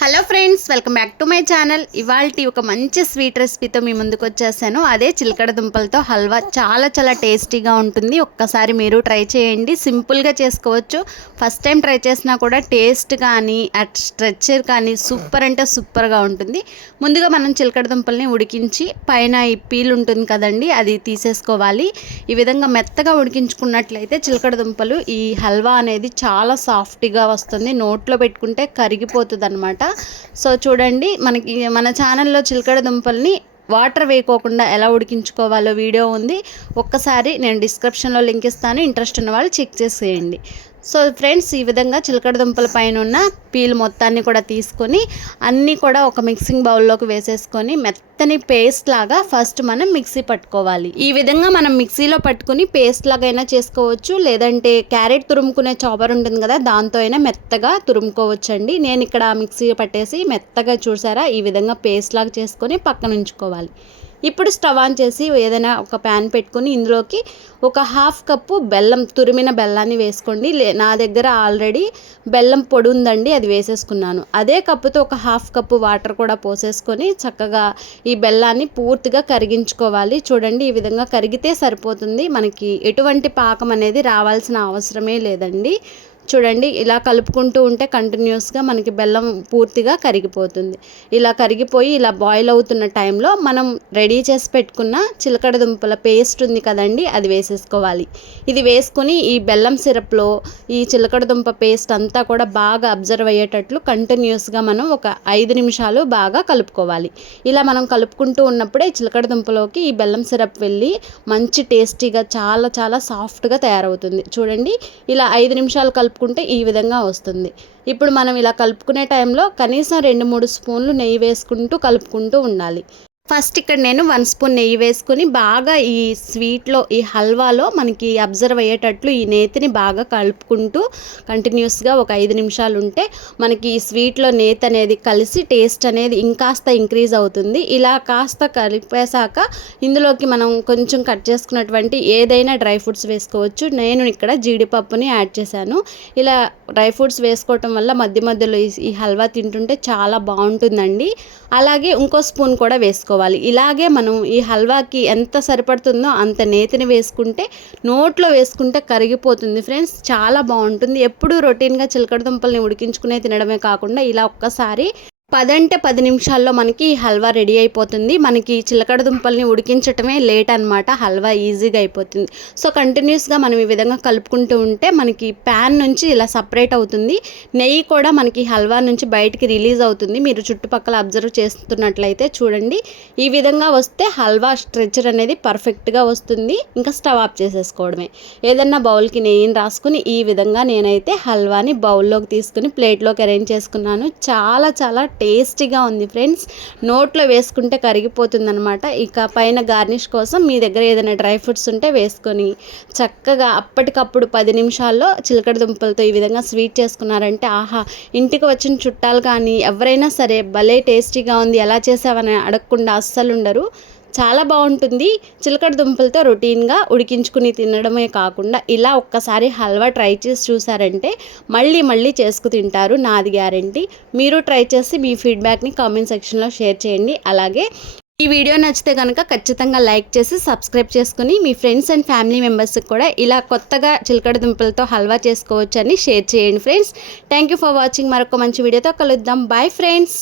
Hello friends, welcome back to my channel. ఇవాల్టి ఒక మంచి స్వీట్ రెసిపీతో మీ ముందుకు వచ్చేసాను. అదే చిలకడ దుంపలతో హల్వా. చాలా టేస్టీగా ఉంటుంది. ఒక్కసారి మీరు ట్రై చేయండి. సింపుల్గా చేసుకోవచ్చు. ఫస్ట్ టైం ట్రై చేసినా కూడా టేస్ట్ కానీ స్ట్రెచ్చర్ కానీ సూపర్ అంటే సూపర్గా ఉంటుంది. ముందుగా మనం చిలకడ దుంపల్ని ఉడికించి పైన ఈ పీల్ ఉంటుంది కదండి, అది తీసేసుకోవాలి. ఈ విధంగా మెత్తగా ఉడికించుకున్నట్లయితే చిలకడ దుంపలు ఈ హల్వా అనేది చాలా సాఫ్ట్గా వస్తుంది. నోట్లో పెట్టుకుంటే కరిగిపోతుంది అనమాట. సో చూడండి, మన ఛానల్లో చిలకడ దుంపల్ని వాటర్ వేయకోకుండా ఎలా ఉడికించుకోవాలో వీడియో ఉంది. ఒక్కసారి నేను డిస్క్రిప్షన్లో లింక్ ఇస్తాను, ఇంట్రెస్ట్ ఉన్న వాళ్ళు చెక్ చేసేయండి. సో ఫ్రెండ్స్, ఈ విధంగా చిలకడ దుంపల పైన ఉన్న పీల్ మొత్తాన్ని కూడా తీసుకొని అన్నీ కూడా ఒక మిక్సింగ్ బౌల్లోకి వేసేసుకొని మెత్తని పేస్ట్ లాగా ఫస్ట్ మనం మిక్సీ పట్టుకోవాలి. ఈ విధంగా మనం మిక్సీలో పట్టుకుని పేస్ట్ లాగైనా చేసుకోవచ్చు, లేదంటే క్యారెట్ తురుముకునే చాపర్ ఉంటుంది కదా, దాంతో అయినా మెత్తగా తురుముకోవచ్చండి. నేను ఇక్కడ మిక్సీ పట్టేసి మెత్తగా చూసారా, ఈ విధంగా పేస్ట్ లాగా చేసుకొని పక్కన ఉంచుకోవాలి. ఇప్పుడు స్టవ్ ఆన్ చేసి ఏదైనా ఒక ప్యాన్ పెట్టుకొని ఇందులోకి ఒక హాఫ్ కప్పు బెల్లం, తురిమిన బెల్లాన్ని వేసుకోండి. నా దగ్గర ఆల్రెడీ బెల్లం పొడి ఉందండి, అది వేసేసుకున్నాను. అదే కప్పుతో ఒక హాఫ్ కప్పు వాటర్ కూడా పోసేసుకొని చక్కగా ఈ బెల్లాన్ని పూర్తిగా కరిగించుకోవాలి. చూడండి, ఈ విధంగా కరిగితే సరిపోతుంది. మనకి ఎటువంటి పాకం అనేది రావాల్సిన అవసరమే లేదండి. చూడండి, ఇలా కలుపుకుంటూ ఉంటే కంటిన్యూస్గా మనకి బెల్లం పూర్తిగా కరిగిపోతుంది. ఇలా కరిగిపోయి ఇలా బాయిల్ అవుతున్న టైంలో మనం రెడీ చేసి పెట్టుకున్న చిలకడ దుంపల పేస్ట్ ఉంది కదండి, అది వేసేసుకోవాలి. ఇది వేసుకుని ఈ బెల్లం సిరప్లో ఈ చిలకడ దుంప పేస్ట్ అంతా కూడా బాగా అబ్జర్వ్ అయ్యేటట్లు కంటిన్యూస్గా మనం ఒక 5 నిమిషాలు బాగా కలుపుకోవాలి. ఇలా మనం కలుపుకుంటూ ఉన్నప్పుడే చిలకడ దుంపలోకి ఈ బెల్లం సిరప్ వెళ్ళి మంచి టేస్టీగా చాలా సాఫ్ట్గా తయారవుతుంది. చూడండి, ఇలా 5 నిమిషాలు కలుపుకుంటే ఈ విధంగా వస్తుంది. ఇప్పుడు మనం ఇలా కలుపుకునే టైంలో కనీసం 2-3 స్పూన్లు నెయ్యి వేసుకుంటూ కలుపుకుంటూ ఉండాలి. ఫస్ట్ ఇక్కడ నేను 1 స్పూన్ నెయ్యి వేసుకుని బాగా ఈ స్వీట్లో, ఈ హల్వాలో మనకి అబ్జర్వ్ అయ్యేటట్లు ఈ నేతిని బాగా కలుపుకుంటూ కంటిన్యూస్గా ఒక 5 నిమిషాలు ఉంటే మనకి ఈ స్వీట్లో నేతి అనేది కలిసి టేస్ట్ అనేది ఇంకాస్త ఇంక్రీజ్ అవుతుంది. ఇలా కాస్త కలిపేశాక ఇందులోకి మనం కొంచెం కట్ చేసుకున్నటువంటి ఏదైనా డ్రై ఫ్రూట్స్ వేసుకోవచ్చు. నేను ఇక్కడ జీడిపప్పుని యాడ్ చేశాను. ఇలా డ్రై ఫ్రూట్స్ వేసుకోవటం వల్ల మధ్యలో ఈ హల్వా తింటుంటే చాలా బాగుంటుందండి. అలాగే ఇంకో స్పూన్ కూడా వేసుకోవాలి. ఇలాగే మనం ఈ హల్వాకి ఎంత సరిపడుతుందో అంత నేతిని వేసుకుంటే నోట్లో వేసుకుంటే కరిగిపోతుంది ఫ్రెండ్స్. చాలా బాగుంటుంది. ఎప్పుడు రొటీన్గా చిలకడ దుంపల్ని ఉడికించుకునే తినడమే కాకుండా ఇలా ఒక్కసారి 10 అంటే 10 నిమిషాల్లో మనకి హల్వా రెడీ అయిపోతుంది. మనకి చిలకడ దుంపల్ని ఉడికించటమే లేట్ అనమాట, హల్వా ఈజీగా అయిపోతుంది. సో కంటిన్యూస్గా మనం ఈ విధంగా కలుపుకుంటూ ఉంటే మనకి ప్యాన్ నుంచి ఇలా సపరేట్ అవుతుంది. నెయ్యి కూడా మనకి హల్వా నుంచి బయటికి రిలీజ్ అవుతుంది. మీరు చుట్టుపక్కల అబ్జర్వ్ చేస్తున్నట్లయితే చూడండి, ఈ విధంగా వస్తే హల్వా స్ట్రెచ్చర్ అనేది పర్ఫెక్ట్గా వస్తుంది. ఇంకా స్టవ్ ఆఫ్ చేసేసుకోవడమే. ఏదన్నా బౌల్కి నెయ్యిని రాసుకుని ఈ విధంగా నేనైతే హల్వాని బౌల్లోకి తీసుకుని ప్లేట్లోకి అరేంజ్ చేసుకున్నాను. చాలా టేస్టీగా ఉంది ఫ్రెండ్స్. నోట్లో వేసుకుంటే కరిగిపోతుంది అనమాట. ఇక పైన గార్నిష్ కోసం మీ దగ్గర ఏదైనా డ్రై ఫ్రూట్స్ ఉంటే వేసుకొని చక్కగా అప్పటికప్పుడు 10 నిమిషాల్లో చిలకడ దుంపలతో ఈ విధంగా స్వీట్ చేసుకున్నారంటే ఆహా, ఇంటికి వచ్చిన చుట్టాలు కానీ ఎవరైనా సరే భలే టేస్టీగా ఉంది, ఎలా చేసావని అడగకుండా అస్సలు ఉండరు. చాలా బాగుంటుంది. చిలకడ దుంపలతో రొటీన్గా ఉడికించుకుని తినడమే కాకుండా ఇలా ఒక్కసారి హల్వా ట్రై చేసి చూసారంటే మళ్ళీ చేసుకు తింటారు, నాది గ్యారంటీ. మీరు ట్రై చేసి మీ ఫీడ్బ్యాక్ని కామెంట్ సెక్షన్లో షేర్ చేయండి. అలాగే ఈ వీడియో నచ్చితే కనుక ఖచ్చితంగా లైక్ చేసి సబ్స్క్రైబ్ చేసుకుని మీ ఫ్రెండ్స్ అండ్ ఫ్యామిలీ మెంబర్స్కి కూడా ఇలా కొత్తగా చిలకడ దుంపలతో హల్వా చేసుకోవచ్చని షేర్ చేయండి friends. Thank you for watching. మరొక మంచి వీడియోతో కలుద్దాం. Bye friends.